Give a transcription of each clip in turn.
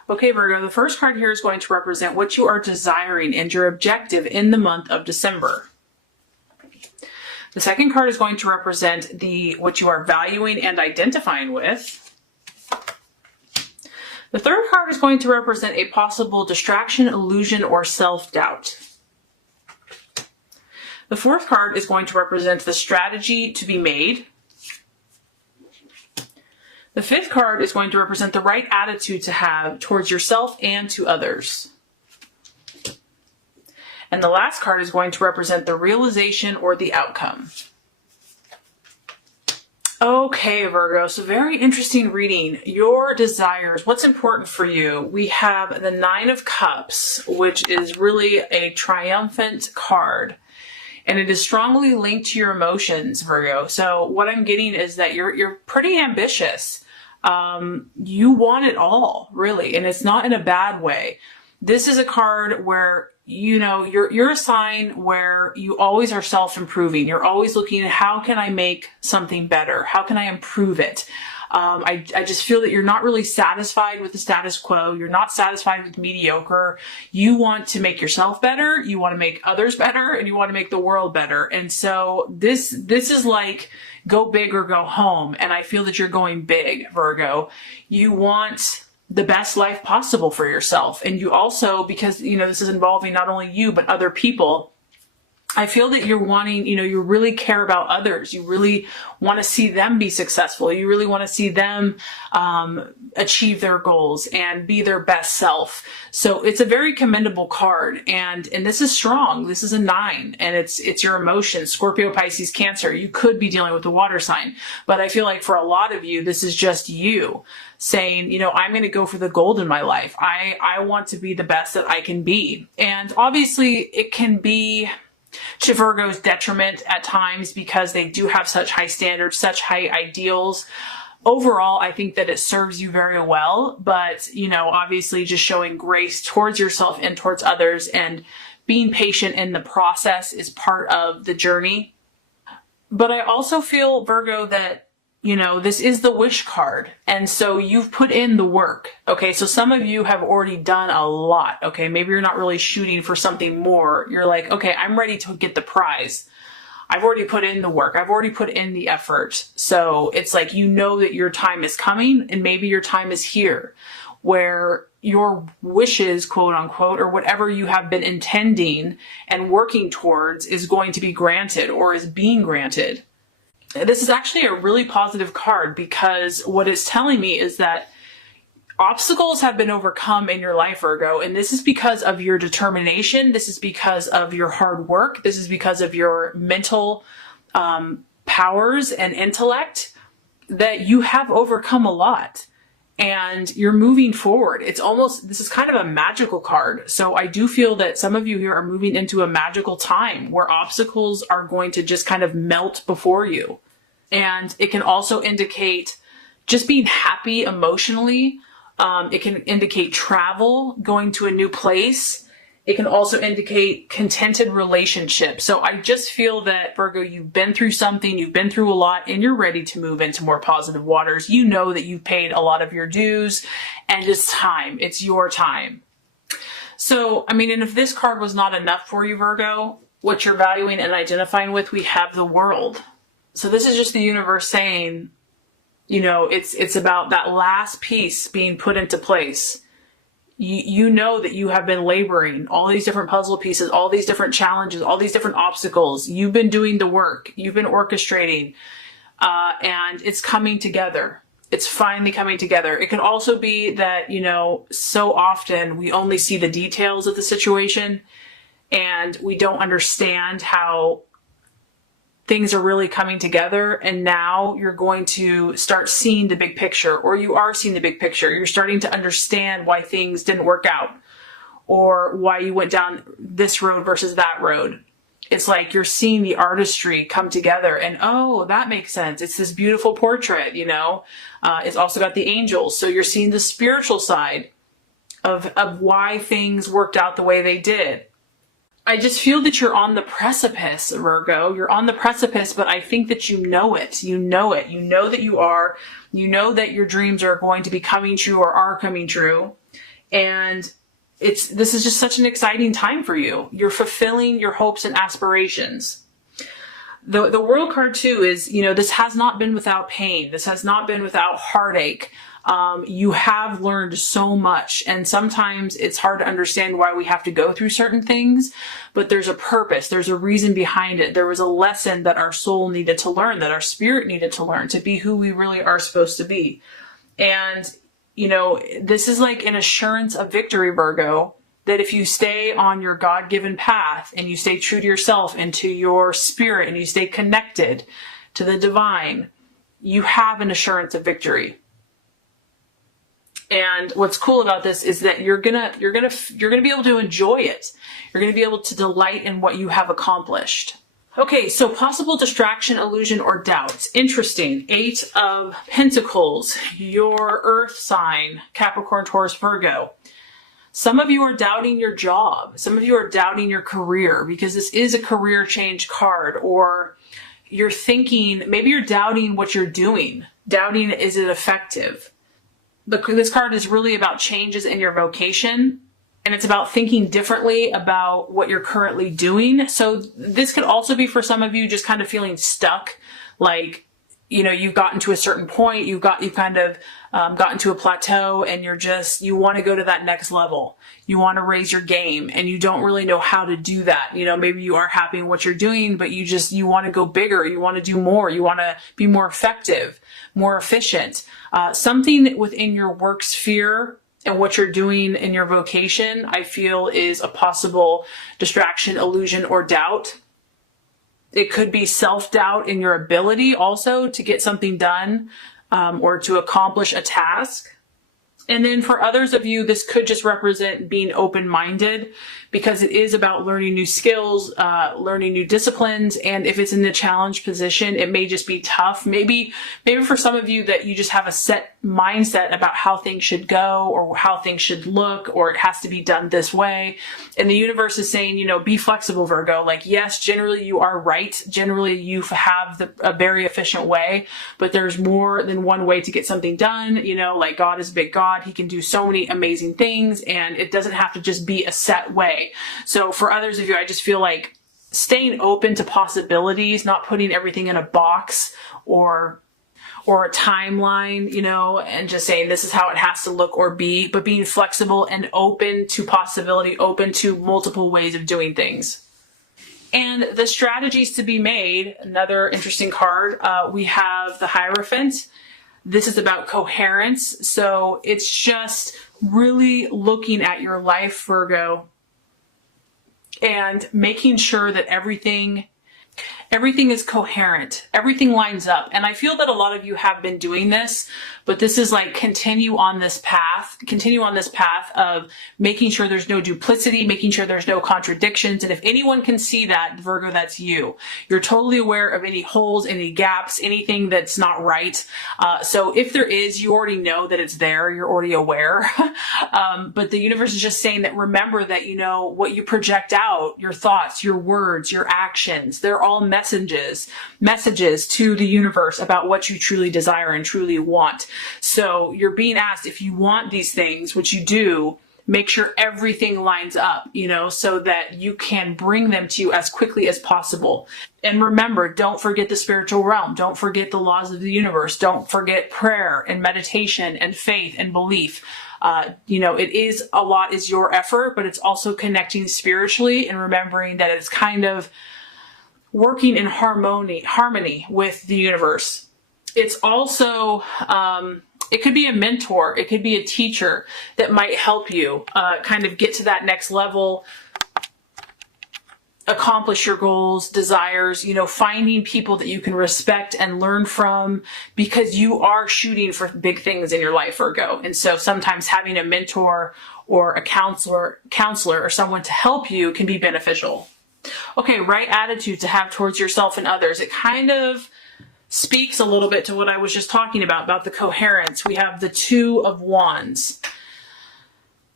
Okay, Virgo, the first card here is going to represent what you are desiring and your objective in the month of December. The second card is going to represent what you are valuing and identifying with. The third card is going to represent a possible distraction, illusion, or self-doubt. The fourth card is going to represent the strategy to be made. The fifth card is going to represent the right attitude to have towards yourself and to others. And the last card is going to represent the realization or the outcome. Okay, Virgo, so very interesting reading. Your desires, what's important for you? We have the Nine of Cups, which is really a triumphant card. And it is strongly linked to your emotions, Virgo. So what I'm getting is that you're pretty ambitious. You want it all, really, and it's not in a bad way. This is a card where, you know, you're a sign where you always are self-improving. You're always looking at how can I make something better? How can I improve it? I just feel that you're not really satisfied with the status quo. You're not satisfied with mediocre. You want to make yourself better. You want to make others better, and you want to make the world better. And so this is like go big or go home. And I feel that you're going big, Virgo. You want the best life possible for yourself. And you also, because, you know, this is involving not only you, but other people, I feel that you're wanting, you know, you really care about others. You really want to see them be successful. You really want to see them achieve their goals and be their best self. So it's a very commendable card. And this is strong. This is a 9, and it's your emotions. Scorpio, Pisces, Cancer. You could be dealing with a water sign, but I feel like for a lot of you, this is just you saying, you know, I'm going to go for the gold in my life. I want to be the best that I can be. And obviously it can be to Virgo's detriment at times because they do have such high standards, such high ideals. Overall, I think that it serves you very well, but, you know, obviously just showing grace towards yourself and towards others and being patient in the process is part of the journey. But I also feel, Virgo, that, you know, this is the wish card. And so you've put in the work. Okay. So some of you have already done a lot. Okay. Maybe you're not really shooting for something more. You're like, okay, I'm ready to get the prize. I've already put in the work. I've already put in the effort. So it's like, you know that your time is coming, and maybe your time is here where your wishes, quote unquote, or whatever you have been intending and working towards is going to be granted or is being granted. This is actually a really positive card because what it's telling me is that obstacles have been overcome in your life, Virgo, and this is because of your determination. This is because of your hard work. This is because of your mental powers and intellect that you have overcome a lot. And you're moving forward. It's almost, this is kind of a magical card. So I do feel that some of you here are moving into a magical time where obstacles are going to just kind of melt before you. And it can also indicate just being happy emotionally. It can indicate travel, going to a new place. It can also indicate contented relationships. So I just feel that, Virgo, you've been through something, you've been through a lot, and you're ready to move into more positive waters. You know that you've paid a lot of your dues, and it's time. It's your time. So, I mean, and if this card was not enough for you, Virgo, what you're valuing and identifying with, we have the World. So this is just the universe saying, you know, it's about that last piece being put into place. You know that you have been laboring all these different puzzle pieces, all these different challenges, all these different obstacles. You've been doing the work. You've been orchestrating, and it's coming together. It's finally coming together. It can also be that, you know, so often we only see the details of the situation and we don't understand how things are really coming together. And now you're going to start seeing the big picture, or you are seeing the big picture. You're starting to understand why things didn't work out or why you went down this road versus that road. It's like you're seeing the artistry come together and, oh, that makes sense. It's this beautiful portrait, you know. It's also got the angels. So you're seeing the spiritual side of why things worked out the way they did. I just feel that you're on the precipice, Virgo. You're on the precipice, but I think that you know it. You know it. You know that you are. You know that your dreams are going to be coming true or are coming true. And this is just such an exciting time for you. You're fulfilling your hopes and aspirations. The World card too is, this has not been without pain. This has not been without heartache. You have learned so much, and sometimes it's hard to understand why we have to go through certain things, but there's a purpose. There's a reason behind it. There was a lesson that our soul needed to learn, that our spirit needed to learn to be who we really are supposed to be. And, this is like an assurance of victory, Virgo, that if you stay on your God-given path and you stay true to yourself and to your spirit and you stay connected to the divine, you have an assurance of victory. And what's cool about this is that you're gonna be able to enjoy it. You're gonna be able to delight in what you have accomplished. Okay, so possible distraction, illusion, or doubts. Interesting. 8 of Pentacles, your earth sign, Capricorn, Taurus, Virgo. Some of you are doubting your job. Some of you are doubting your career because this is a career change card, or you're thinking, maybe you're doubting what you're doing. Doubting, is it effective? This card is really about changes in your vocation, and it's about thinking differently about what you're currently doing. So this could also be for some of you just kind of feeling stuck, like, you've gotten to a certain point, you've kind of gotten to a plateau, and you want to go to that next level. You want to raise your game, and you don't really know how to do that. Maybe you are happy in what you're doing, but you want to go bigger. You want to do more. You want to be more effective, more efficient. Something within your work sphere and what you're doing in your vocation, I feel, is a possible distraction, illusion, or doubt. It could be self-doubt in your ability also to get something done, or to accomplish a task. And then for others of you, this could just represent being open-minded, because it is about learning new skills, learning new disciplines. And if it's in the challenge position, it may just be tough. Maybe for some of you that you just have a set mindset about how things should go or how things should look, or it has to be done this way. And the universe is saying, be flexible, Virgo. Like, yes, generally you are right. Generally you have a very efficient way, but there's more than one way to get something done. Like, God is a big God. He can do so many amazing things, and it doesn't have to just be a set way. So for others of you, I just feel like staying open to possibilities, not putting everything in a box or a timeline, and just saying this is how it has to look or be, but being flexible and open to possibility, open to multiple ways of doing things. And the strategies to be made, another interesting card, we have the Hierophant. This is about coherence. So it's just really looking at your life, Virgo, and making sure that everything is coherent. Everything lines up. And I feel that a lot of you have been doing this, but this is like continue on this path of making sure there's no duplicity, making sure there's no contradictions. And if anyone can see that, Virgo, that's you. You're totally aware of any holes, any gaps, anything that's not right. So if there is, you already know that it's there. You're already aware. But the universe is just saying that remember that, what you project out, your thoughts, your words, your actions, they're all messages to the universe about what you truly desire and truly want. So you're being asked, if you want these things, which you do, make sure everything lines up, so that you can bring them to you as quickly as possible. And remember, don't forget the spiritual realm. Don't forget the laws of the universe. Don't forget prayer and meditation and faith and belief. It is a lot is your effort, but it's also connecting spiritually and remembering that it's kind of working in harmony with the universe. It's also, it could be a mentor. It could be a teacher that might help you kind of get to that next level, accomplish your goals, desires, finding people that you can respect and learn from, because you are shooting for big things in your life, Virgo. And so sometimes having a mentor or a counselor or someone to help you can be beneficial. Okay, right attitude to have towards yourself and others. It kind of speaks a little bit to what I was just talking about the coherence. We have the Two of Wands.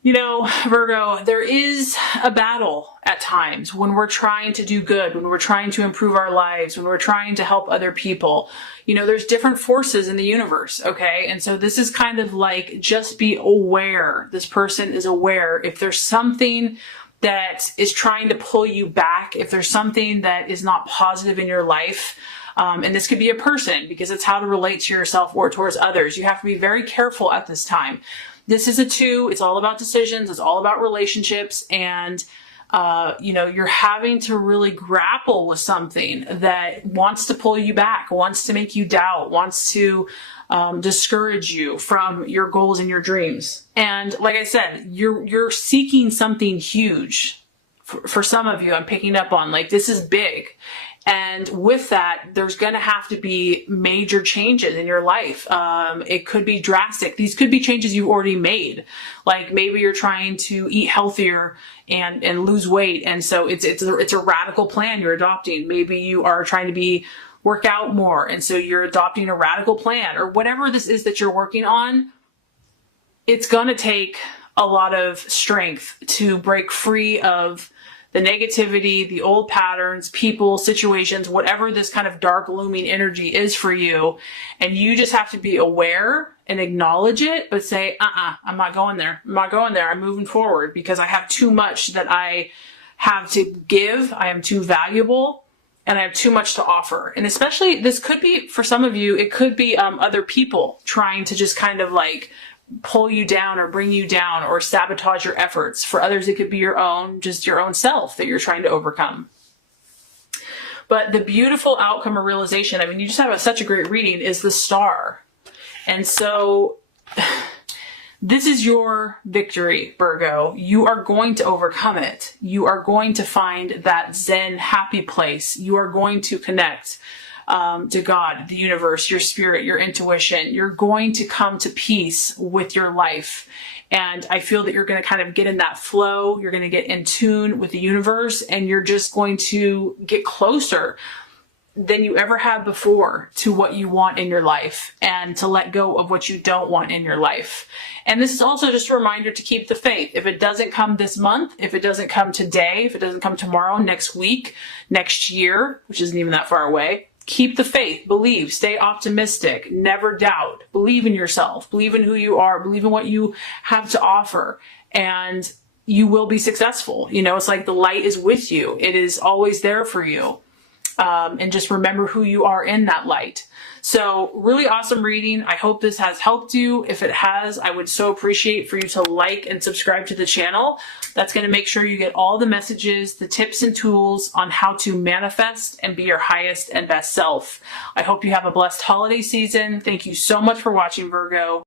You know, Virgo, there is a battle at times when we're trying to do good, when we're trying to improve our lives, when we're trying to help other people. You know, there's different forces in the universe, okay? And so this is kind of like, just be aware. This person is aware. If there's something that is trying to pull you back, if there's something that is not positive in your life, and this could be a person, because it's how to relate to yourself or towards others. You have to be very careful at this time. This is a 2. It's all about decisions. It's all about relationships. And, you know, you're having to really grapple with something that wants to pull you back, wants to make you doubt, wants to discourage you from your goals and your dreams. And like I said, you're seeking something huge. For some of you, I'm picking up on, like, this is big. And with that, there's going to have to be major changes in your life. It could be drastic. These could be changes you've already made. Like, maybe you're trying to eat healthier and lose weight. And so it's a radical plan you're adopting. Maybe you are trying to work out more. And so you're adopting a radical plan, or whatever this is that you're working on. It's going to take a lot of strength to break free of the negativity, the old patterns, people, situations, whatever this kind of dark looming energy is for you. And you just have to be aware and acknowledge it, but say, I'm not going there. I'm not going there. I'm moving forward because I have too much that I have to give. I am too valuable and I have too much to offer. And especially, this could be, for some of you, it could be other people trying to just kind of like pull you down or bring you down or sabotage your efforts. For others, it could be your own self that you're trying to overcome. But the beautiful outcome or realization, I mean, you just have such a great reading, is the Star. And so this is your victory, Virgo. You are going to overcome it. You are going to find that Zen, happy place. You are going to connect to God, the universe, your spirit, your intuition. You're going to come to peace with your life. And I feel that you're going to kind of get in that flow. You're going to get in tune with the universe, and you're just going to get closer than you ever have before to what you want in your life, and to let go of what you don't want in your life. And this is also just a reminder to keep the faith. If it doesn't come this month, if it doesn't come today, if it doesn't come tomorrow, next week, next year, which isn't even that far away, keep the faith, believe, stay optimistic, never doubt, believe in yourself, believe in who you are, believe in what you have to offer, and you will be successful. You know, it's like the light is with you. It is always there for you. And just remember who you are in that light. So really awesome reading. I hope this has helped you. If it has, I would so appreciate for you to like and subscribe to the channel. That's going to make sure you get all the messages, the tips and tools on how to manifest and be your highest and best self. I hope you have a blessed holiday season. Thank you so much for watching, Virgo.